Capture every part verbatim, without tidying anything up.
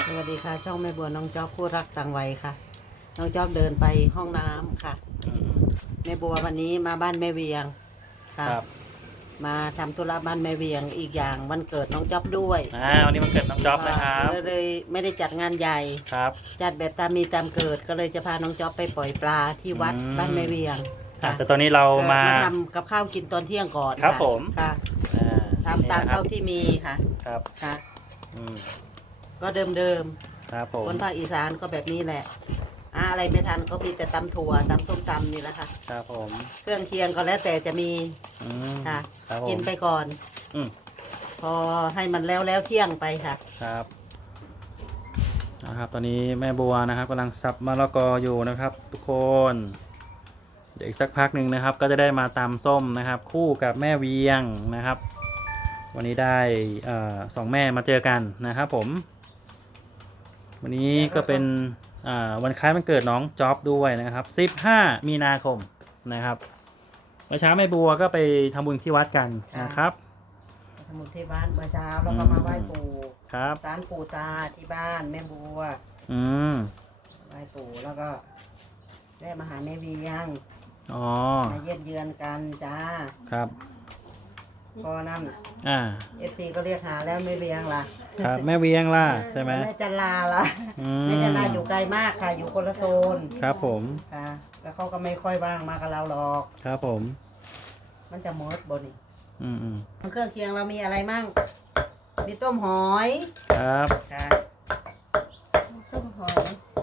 สวัสดีค่ะช่องแม่บัวน้องจ๊อบผู้รักต่างวัยค่ะน้องจ๊อบเดินไปห้องน้ำค่ะแม่บัววันนี้มาบ้านแม่เวียงค่ะครับมาทำธุระบ้านแม่เวียงอีกอย่างวันเกิดน้องจ๊อบด้วยอ่าวันนี้มันเกิดน้องจ๊อบนะครับเลยเลยไม่ได้จัดงานใหญ่ครับจัดแบบตามมีตามเกิดก็เลยจะพาน้องจ๊อบไปปล่อยปลาที่วัดอืมบ้านแม่เวียงอ่ะค่ะแต่ตอนนี้เรามาทำกับข้าวกินตอนเที่ยงก่อนครับะผมค่ะอ่าทำตามนี่นะครัเท่าบที่มีค่ะครับค่ะอืมก็เดิมเดิมครับผมคนภาคอีสานก็แบบนี้แหละอ่าอะไรไม่ทันก็มีแต่ตำถั่วตำส้มตำนี่แหละค่ะครับผมเครื่องเคียงก็แล้วแต่จะมีอืมค่ะครับผมกินไปก่อนอืมพอให้มันแล้วแล้วเที่ยงไปค่ะครับนะครับ ตอนนี้แม่บัวนะครับกำลังสับมะละกออยู่นะครับ ทุกคนเดี๋ยวอีกสักพักหนึ่งนะครับ ก็จะได้มาตำส้มนะครับ คู่กับแม่เวียงนะครับ วันนี้ได้เอ่อสองแม่มาเจอกันนะครับ ผม วันนี้ก็เป็นอ่าวันคล้ายวันเกิดน้องจ๊อบด้วยนะครับสิบห้ามีนาคมนะครับเมื่อเช้าแม่บัวก็ไปทำบุญที่วัดกันนะครับสมุนที่บ้านเมื่อเช้าเราก็มาไหว้ปู่ครับศาลปู่ตาที่บ้านแม่บัวอืมไหว้ปู่แล้วก็แม่มาหาแม่เวียงอ๋อมาเยี่ยมเยือนกันจ้าครับพอนั่นอ่าเอฟซีก็เรียกหาแล้วแม่เวียงล่ะครับแม่เวียงล่ะใช่ไหมแม่จันลาล่ะอืมแม่จันลาอยู่ไกลมากค่ะ อยู่คนละโซนครับผมค่ะ แล้วเขาก็ไม่ค่อยว่างมากับเราหรอกครับผมมันจะเมิดบนนี่อืมอืมเครื่องเคียงเรามีอะไรมั่ง มีต้มหอยครับค่ะต้มหอย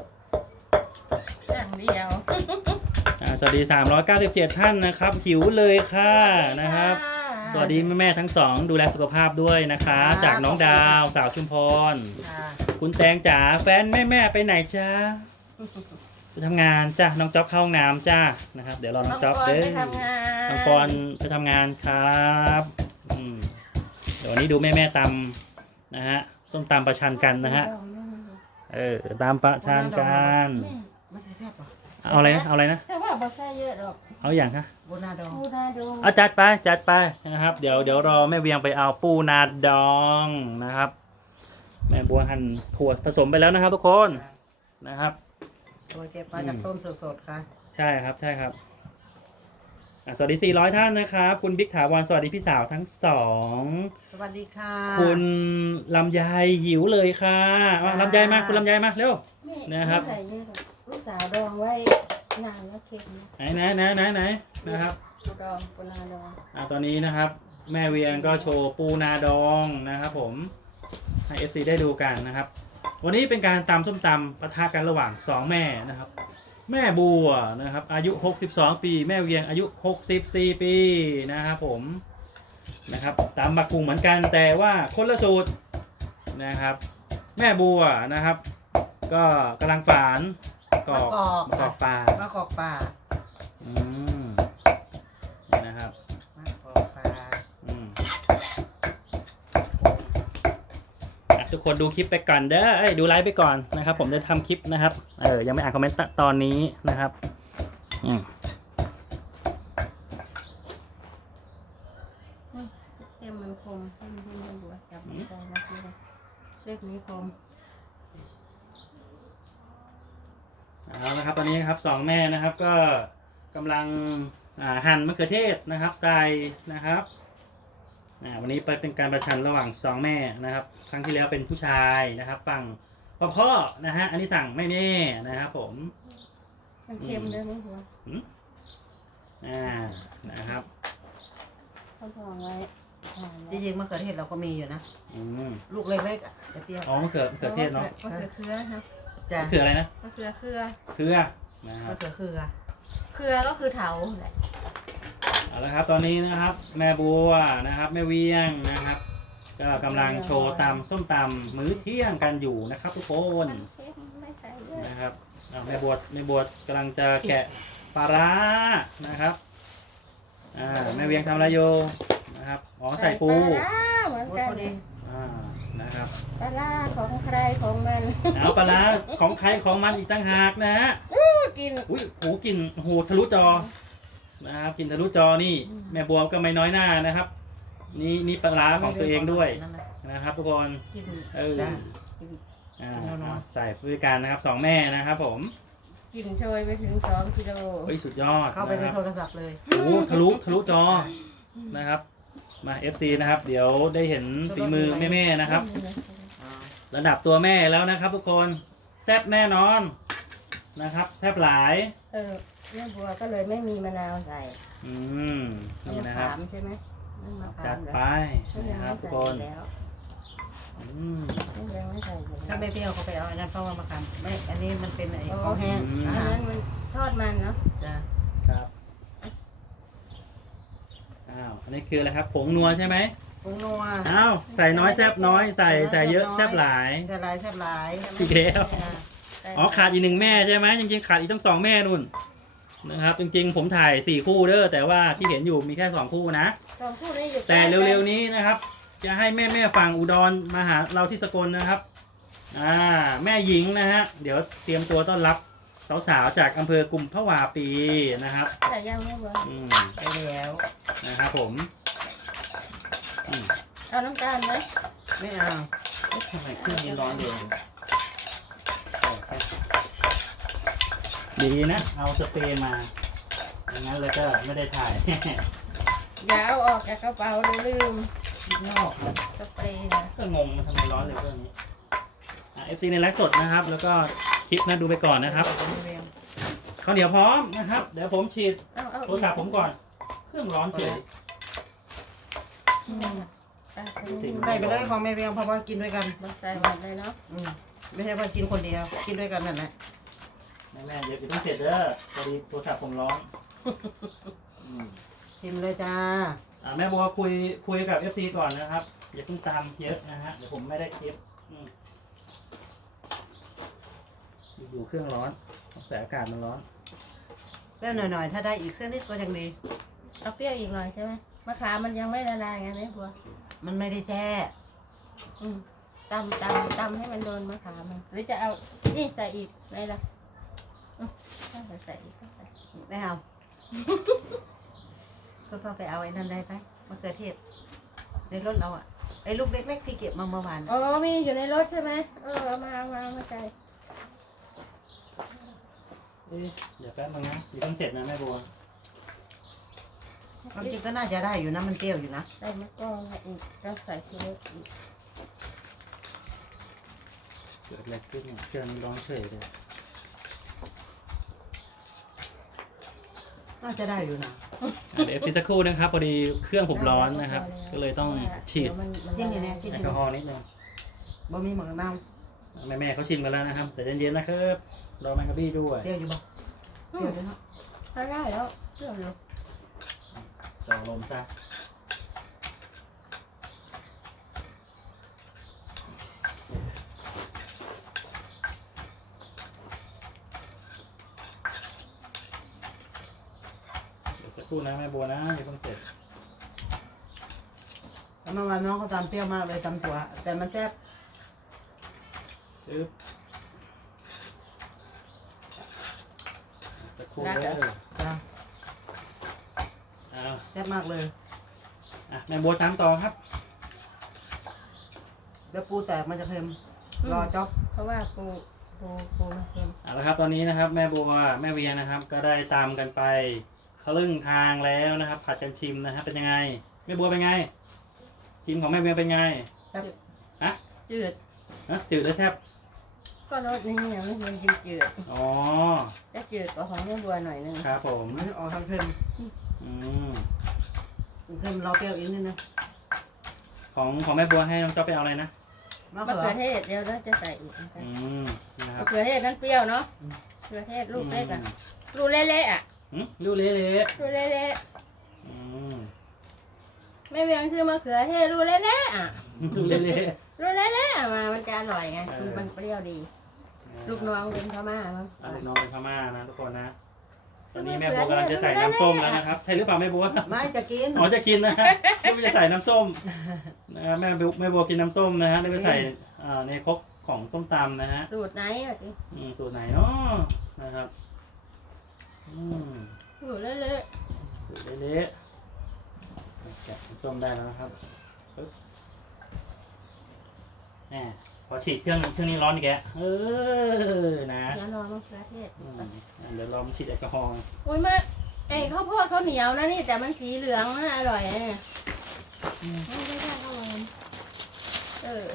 อย่างเดียวอ่าสวัสดีสามร้อยเก้าสิบเจ็ดท่านนะครับ หิวเลยค่ะนะครับ สวัสดีแม่ๆทั้งสองดูแลสุขภาพด้วยนะคะครับจากน้องดาวสาวชุมพรค่ะคุณแตงจ๋าแฟนแม่แม่ๆไปไหนจ้าไปทำงานจ้าน้องจ๊อบเข้าห้องน้ำจ้านะครับเดี๋ยวรอน้องจ๊อบเด้อไปทำงานน้องปอนไปทำงานครับอืมเดี๋ยววันนี้ดูแม่แม่ๆตำนะฮะส้มตำประชันกันนะฮะเออตำประชันกันไม่ใช่แซ่บหรอเอาอะไรนะเอาอะไรนะแต่ว่าบ่ใส่เยอะหรอกเอาอย่างคะโบนาดองปูนาดูเอาจัดไปจัดไปนะครับเดี๋ยวเดี๋ยวรอแม่เวียงไปเอาปูนาดองนะครับ แม่บัวหั่นถั่วผสมไปแล้วนะครับ ทุกคนนะครับตัวเก็บมาจากต้นสดๆค่ะใช่ครับใช่ครับอ่ะสวัสดีสี่ร้อยท่านนะครับ คุณบิ๊กถาวรสวัสดีพี่สาวทั้งสองสวัสดีค่ะคุณลำไยหิวเลยค่ะมาลำไยมาคุณลำไยมาเร็วไม่นะครับไม่ใส่เยอะหรอกลูกสาวดองไว้นานแล้วเค็มนะไหนไหนไหนไหนไหนนะครับปูดองปูนาดองอ่ะตอนนี้นะครับ แม่เวียงก็โชว์ปูนาดองนะครับ ผมให้ เอฟ ซี ได้ดูกันนะครับ วันนี้เป็นการตำส้มตำปะทะกันระหว่างสองแม่นะครับ แม่บัวนะครับ อายุหกสิบสองปี แม่เวียงอายุหกสิบสี่ปีนะครับผมนะครับตำบักกุ้งเหมือนกันแต่ว่าคนละสูตรนะครับ แม่บัวนะครับ ก็กำลังฝานกรอกมะกอกมะกอกปลามะกอกป่าอืมนี่นะครับมะกอกป่าอืมอ่ะทุกคนดูคลิปไปก่อนเด้อเอ้ยดูไลฟ์ไปก่อนนะครับ ผมจะทำคลิปนะครับเออยังไม่อ่านคอมเมนต์ตอนนี้นะครับอืมเค็มมันคมให้มันให้มันบัวจับไม่ได้นะพี่เลยเล็กนี้คมเอาละครับตอนนี้นะครับสองแม่นะครับก็กำลังอ่าหั่นมะเขือเทศนะครับใส่นะครับอ่าวันนี้ไปเป็นการประชันระหว่างสองแม่นะครับ ครั้งที่แล้วเป็นผู้ชายนะครับฝั่งพ่อพ่อนะฮะอันนี้สั่งแม่แม่นะครับ ผมมันเค็มเลยไหมบัวอืมอ่านะครับเขาดองไว้ทานจริงๆมะเขือเทศเราก็มีอยู่นะอืมลูกเล็กๆอ่ะจะเปรี้ยวอ๋อมะเขือมะเขือเทศเนาะมะเขือเครือครับจ้ะมะเขืออะไรนะมะเขือเครือเครือนะครัมะบเขือคือเครือก็คือเถาแหละเอาละครับตอนนี้นะครับ แม่บัวนะครับแม่เวียงนะครับ ก็กำลังโชว์ตำส้มตำมื้อเที่ยงกันอยู่นะครับ ทุกคนมันเค็มไม่ใส่เยอะนะครับอ้าวแม่บัวแม่บัวกำลังจะแกะปลาร้านะครับอ่าแม่เวียงทำอะไรอยู่นะครับอ๋อใส่ปูปลาร้าเหมือนโอ้ยกันพอดีอ่านะครับปลาร้าของใครของมันเอาปลาร้าของใครของมันอีกต่างหากนะฮะกินอุ้ยหูกลิ่นโอ้โหทะลุจอนะครับกลิ่นทะลุจอนี่อืมแม่บัวก็ไม่น้อยหน้านะครับ นี่นี่ปลาร้าของตัวเองด้วยนั่นแหละนะครับ ทุกคนกินเออจ้ะกินอ่าเอาเนอะใส่ผู้พิการนะครับสองแม่นะครับผมกินโชยไปถึงสองกิโลเฮ้ยสุดยอดเข้าไปในนะครับโทรศัพท์เลยโอ้โหทะลุทะลุจอนะครับ มา เอฟ ซี นะครับ เดี๋ยวได้เห็นฝีมือแม่ๆนะครับ ระดับตัวแม่แล้วนะครับ ทุกคนแซ่บแน่นอนนะครับแซ่บหลายเออแม่บัวก็เลยไม่มีมะนาวใส่อืมเอานี่มะนะครับขามใช่ไหมนั่นมะขามจัดเหรอไปไม่ยันะงครับไม่ทุกใส่คนแล้วอืมไม่ยังไม่ใส่อยู่ถ้าไม่เปรี้ยวเขาไปเอาอันนั้นเพราะว่ามะขามไม่ อันนี้มันเป็นไอ้โอ้ของแห้งอืมอันอ่านั้นมันทอดมันเนาะจ้ะครับอ้าวอันนี้คืออะไรครับผงนัวใช่ไหมปรุงนัวอ้าวใส่น้อยแซ่บน้อยใส่ใส่เยอะแซ่บหลายแซ่บหลายแซ่บหลายอีกแล้วจ้ะอ๋อขาดอีกหนึ่งแม่ใช่ไหมจริงๆขาดอีกต้องสองแม่นู่นนะครับ จริงๆผมถ่ายสี่คู่เด้อแต่ว่าที่เห็นอยู่มีแค่สองคู่นะสองคู่นี้อยู่แต่เร็วๆนี้นะครับ จะให้แม่แม่ๆฝั่งอุดรมาหาเราที่สกลนะครับอ่าแม่หญิงนะฮะเดี๋ยวเตรียมตัวต้อนรับสาวๆจากอำเภอกุมภาวาปีนะครับใส่ย่างแม่บัวอืมไปแล้วนะครับผมอืมเอาน้ำตาลไหมไม่เอาเอ๊ะทำไมเครื่องนี้ร้อนเร็วดีนะเอาสเปรย์มาอย่างนั้นเลยก็ไม่ได้ถ่ายอย่าเอาออกจากกระเป๋าเลยลืมนอกสเปรย์นะก็งงมันทำไมร้อนเร็วเรื่องนี้อ่ะ เอฟ ซี ในไลฟ์สดนะครับ แล้วก็คลิปนะดูไปก่อนนะครับข้าวเหนียวพร้อมนะครับ เดี๋ยวผมฉีดเอาเอาโทรศัพท์ผมก่อน เครื่องร้อนเฉยอืมอ่ะใส่ไปเลยของแม่เบียงเพราะว่ากินด้วยกันมันใส่หมดเลยเนาะอืมไม่ใช่ว่ากินคนเดียว กินด้วยกันนั่นแหละแม่ๆเดี๋ยวต้องเสร็จเด้อพอดีโทรศัพท์ผมร้อนอืมชิมเลยจ้าอ่ะแม่บัวคุยคุยกับ เอฟ ซี ก่อนนะครับอย่าเพิ่งตามเยอะนะฮะเดี๋ยวผมไม่ได้คลิปอืมอยู่ๆเครื่องร้อนแต่อากาศมันร้อนเปรี้ยวหน่อยๆ ถ้าได้อีกเส้นนิดก็ยังดีเอาเปรี้ยวอีกหน่อยใช่ไหมมะขามมันยังไม่ละลายไงแม่บัวมันไม่ได้แช่อืมตำตำตำให้มันโดนมะขามมันหรือจะเอานี่ใส่อีกไหนล่ะอืมถ้าจะใส่อีกก็ใส่ไม่เอา ก็พ่อไปเอาไอ้นั่นได้ไหมมะเขือเทศ ในรถเราอ่ะ ไอ้ลูกเล็กๆที่เก็บมาเมื่อวานอ๋อมีอยู่ในรถใช่ไหมเออเอามาเอามาเอามาใส่เอ๊ะเดี๋ยวแป๊บนึงนะเดี๋ยวเพิ่งเสร็จนะแม่บัวความจริงก็น่าจะได้อยู่นะ มันเปรี้ยวอยู่นะใส่มะกอกมาอีกก็ใส่ชีสอีกเกิดอะไรขึ้นเนี่ยเครื่องนี้ร้อนเฉยเลยน่าจะได้อยู่นะอ่ะเดี๋ยวเอฟซีสักครู่นะครับพอดีเครื่องผมร้อนนะครับ ก็เลยต้องฉีดเยวมันมันชิมอยู่เนี่ยชิมแอลกอฮอล์นิดนึงบ่มีหมักน้แม่แม่ๆเขาชิมกันแล้วนะครับ แต่เย็นๆนะครับรอแมงกะบี้ด้วยำเปรี้ยวอยู่บ่เปรี้ยวเลยเนาะถ้าได้แล้วเชื่อมอยู่ต่อลมซะเดี๋ยวสักครู่นะแม่บัวนะอย่าเพิ่งเสร็จแล้วเมื่อวานน้องเขาตำเปรี้ยวมากเลยตำถั่วแต่มันแซ่บปึ๊บสักครู่เด้อจ้าอ้าวแซ่บมากเลยอ่ะแม่บัวตามต่อครับแล้วปูแตกมันจะเค็ม รอจ๊อบเพราะว่าปูปูปูมันเค็มเอาละครับตอนนี้นะครับ แม่บัวแม่เวียนะครับ ก็ได้ตามกันไปครึ่งทางแล้วนะครับ ผัดกันชิมนะครับเป็นยังไงแม่บัวเป็นไงชิมของแม่เวียเป็นไงแซ่บฮะจืดฮะจืดหรือแซ่บก็รสนี้ยังไม่เค็มกินจืดอ๋อจะจืดกว่าของแม่บัวหน่อยนึงครับผมมันออกทางเค็มอืมเค็มรอเปรี้ยวอีกนิดนึงของของแม่บัวให้น้องจ๊อบไปเอาอะไรนะมะมะเขืเขืออเทศเดี๋ยวเราจะใส่อีกนะคะอืมนะครัมะบเขือเทศนั้นเปรี้ยวเนาะมะเขือเทศลูกเล็กอ่ะลูกเละๆอ่ะอืมลูกเละลูกเละๆอืมๆแม่เวียงซื้อมะเขือเทศลูกเละๆอ่ะลูกเละลูกเละๆอ่ะมามันจะอร่อยไงเออมันเปรี้ยวดีๆลูกน้องเป็นพม่ามั้งอ่ะลูกน้องเป็นพม่านะทุกคนนะตอนนี้แม่บัวกำลังจะใส่น้ำส้มแล้วนะครับใช่หรือเปล่าแม่บัวไม่จะกินอ๋อจะกินนะฮะไม่ว่าจะใส่น้ำส้มนะครับแม่บัวแม่บัวกินน้ำส้มนะฮะนี่ไปใส่อ่าในครกของส้มตำนะฮะสูตรไหนอ่ะจิอืมสูตรไหนเนาะนะครับอืมสูตรเละสูตรเละๆแกะน้ำส้มได้แล้วนะครับปึ๊บแหมพอฉีดเครื่องเครื่องนี้ร้อนอีกแกเออนะเดี๋ยวรอมะเขือเทศอืมเดี๋ยวลองฉีดแอลกอฮอล์อุ้ยมาไอ้ข้าวโพดเขาวเหนียวนะนี่แต่มันสีเหลืองนะอร่อยนะอืมไม่ได้ข้าวหวานเออ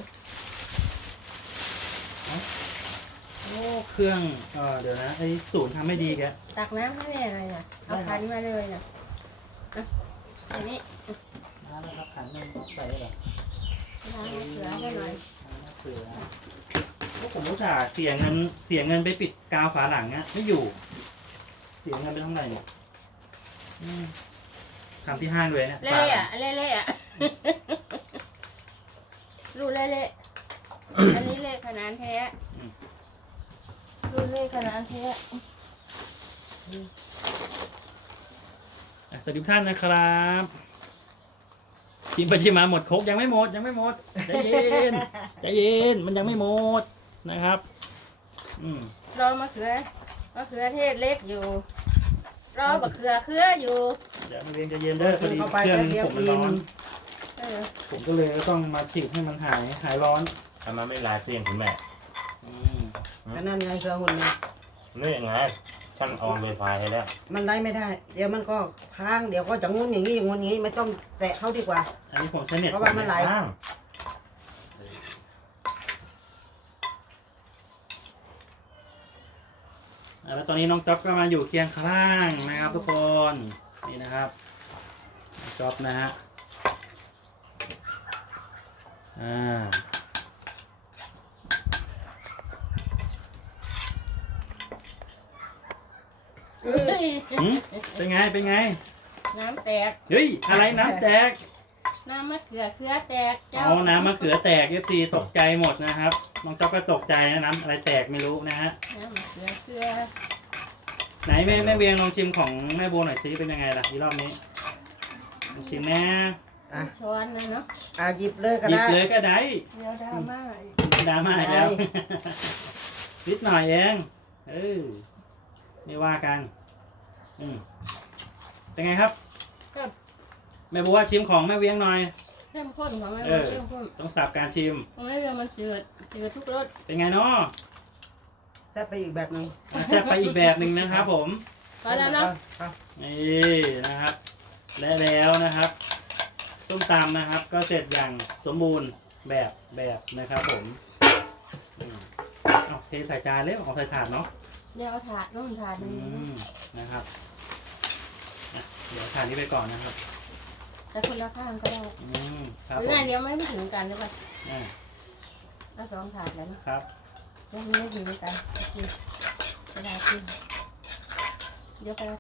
โอ้เครื่องเออเดี๋ยวนะไอ้ศูนย์ทำไม่ดีแกตักน้ำให้แม่เลยนะเอาคันมาเลยนะอ่ะอันนี้น้ำนะครับขันหนึ่งใส่เลยเหรอล้างมะเขือให้หน่อยน้ำมะเขือพวกผมอุตส่าห์เสียเงินเสียเงินไปปิดกาวฝาหลังอะไม่อยู่ เสียเงินไปเท่าไหร่เนี่ยอืมทำที่ห้างด้วยเนี่ยเละอ่ะเละเละอ่ะรูเละเละอันนี้เละขนาดแท้รูเละขนาดแท้อ่ะสวัสดีทุกท่านนะครับชิมไปชิมมาหมดครกยังไม่หมดยังไม่หมดใจเย็นใจเย็นมันยังไม่หมดนะครับ อืมรอมะเขือมะเขือเทศเล็กอยู่ รอมะเขือเครืออยู่เดี๋ยวมันเรียนใจเย็นเด้อพอดีเครื่องผมมันร้อนเออผมก็เลยต้องมาฉีดให้มันหายหายร้อนทำไมไม่ลายเสียงคุณแม่อืมอันนั้นไงเครือหุ่นเนี่ยนี่ไงท่านออนไวไฟให้แล้วมันได้ไม่ได้ เดี๋ยวมันก็ค้างเดี๋ยวก็จะงุ้นอย่างนี้อย่างงุ้นอย่างนี้ไม่ต้องแตะเขาดีกว่าอันนี้ผมใช้เน็ตเพราะว่ามันไหลอ้าวอ่ะแล้วตอนนี้น้องจ๊อบก็มาอยู่เคียงข้างนะครับ ทุกคนนี่นะครับน้องจ๊อบนะฮะอ่าเฮ้ยหืมเป็นไงเป็นไงน้ำแตกเฮ้ยอะไรน้ำแตกน้ำมะเขือเครือแตกอ๋เจ้าอน้ำมะเขือแตกเอฟซีตกใจหมดนะครับน้องจ๊อบก็ตกใจนะน้ำอะไรแตกไม่รู้นะฮะน้ำมะเขือเครือไหนแม่แม่เวียงลองชิมของแม่โบหน่อยสิเป็นยังไงล่ะทีรอบนี้ลองชิมแน่อ่ะช้อนนะเนาะอ่ะหยิบเลยก็หยิบได้เลยก็ได้เดี๋ยวดราม่าดราม่าอีกแล้ว นิดหน่อยเองเออไม่ว่ากันอืมเป็นไงครับก็แม่โบว่าชิมของแม่เวียงหน่อยเข้มข้นของมันเออเข้มข้นต้องสับการชิมของไม่เรียมันจืดจืดทุกรสเป็นไงเนาะแซ่บไปอีกแบบหนึ่งแซ่บไปอีกแบบหนึ่งนะครับ ผมพอแล้วเนาะครับนี่นะครับ และแล้วนะครับส้มตำนะครับ ก็เสร็จอย่างสมบูรณ์แบบแบบนะครับผมอืมเอาเทใส่จานเร็วเอาใส่ถาดเนาะเดี๋ยวเอาถาดนู่นถาดอืนี้มนะครับอ่ะเดี๋ยวถาดนี้ไปก่อนนะครับแต่คนละข้างก็ได้อืมครับหรือผไงมเดี๋ยวไม่ถึงกันหรือเปล่าอ่าเอาสองถาดแล้วนะครับ เดี๋ยวไม่ถึงกันโอเคเวลากินเดี๋ยวไป